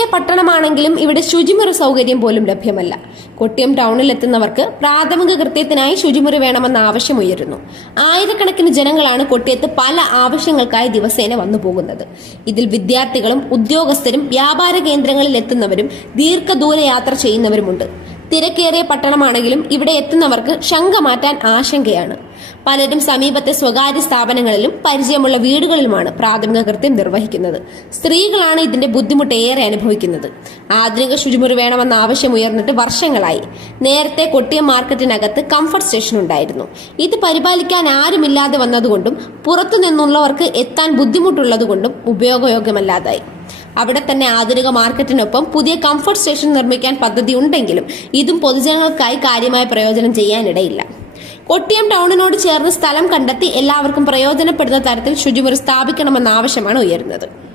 തിരക്കേറിയ പട്ടണമാണെങ്കിലും ഇവിടെ ശുചിമുറി സൗകര്യം പോലും ലഭ്യമല്ല. കൊട്ടിയം ടൗണിൽ എത്തുന്നവർക്ക് പ്രാഥമിക കൃത്യത്തിനായി ശുചിമുറി വേണമെന്ന ആവശ്യമുയരുന്നു. ആയിരക്കണക്കിന് ജനങ്ങളാണ് കൊട്ടിയത്ത് പല ആവശ്യങ്ങൾക്കായി ദിവസേന വന്നു പോകുന്നത്. ഇതിൽ വിദ്യാർത്ഥികളും ഉദ്യോഗസ്ഥരും വ്യാപാര കേന്ദ്രങ്ങളിൽ എത്തുന്നവരും ദീർഘദൂര യാത്ര ചെയ്യുന്നവരുമുണ്ട്. തിരക്കേറിയ പട്ടണമാണെങ്കിലും ഇവിടെ എത്തുന്നവർക്ക് ശങ്ക മാറ്റാൻ ആശങ്കയാണ്. പലരും സമീപത്തെ സ്വകാര്യ സ്ഥാപനങ്ങളിലും പരിചയമുള്ള വീടുകളിലുമാണ് പ്രാഥമിക കൃത്യം നിർവഹിക്കുന്നത്. സ്ത്രീകളാണ് ഇതിന്റെ ബുദ്ധിമുട്ട് ഏറെ അനുഭവിക്കുന്നത്. ആധുനിക ശുചിമുറി വേണമെന്ന ആവശ്യം ഉയർന്നിട്ട് വർഷങ്ങളായി. നേരത്തെ കൊട്ടിയം മാർക്കറ്റിനകത്ത് കംഫർട്ട് സ്റ്റേഷൻ ഉണ്ടായിരുന്നു. ഇത് പരിപാലിക്കാൻ ആരുമില്ലാതെ വന്നതുകൊണ്ടും പുറത്തു നിന്നുള്ളവർക്ക് എത്താൻ ബുദ്ധിമുട്ടുള്ളതുകൊണ്ടും ഉപയോഗയോഗ്യമല്ലാതായി. അവിടെ തന്നെ ആധുനിക മാർക്കറ്റിനൊപ്പം പുതിയ കംഫർട്ട് സ്റ്റേഷൻ നിർമ്മിക്കാൻ പദ്ധതി ഉണ്ടെങ്കിലും ഇതും പൊതുജനങ്ങൾക്കായി കാര്യമായ പ്രയോജനം ചെയ്യാനിടയില്ല. കൊട്ടിയം ടൗണിനോട് ചേർന്ന് സ്ഥലം കണ്ടെത്തി എല്ലാവർക്കും പ്രയോജനപ്പെടുന്ന തരത്തിൽ ശുചിമുറി സ്ഥാപിക്കണമെന്ന ആവശ്യമാണ് ഉയരുന്നത്.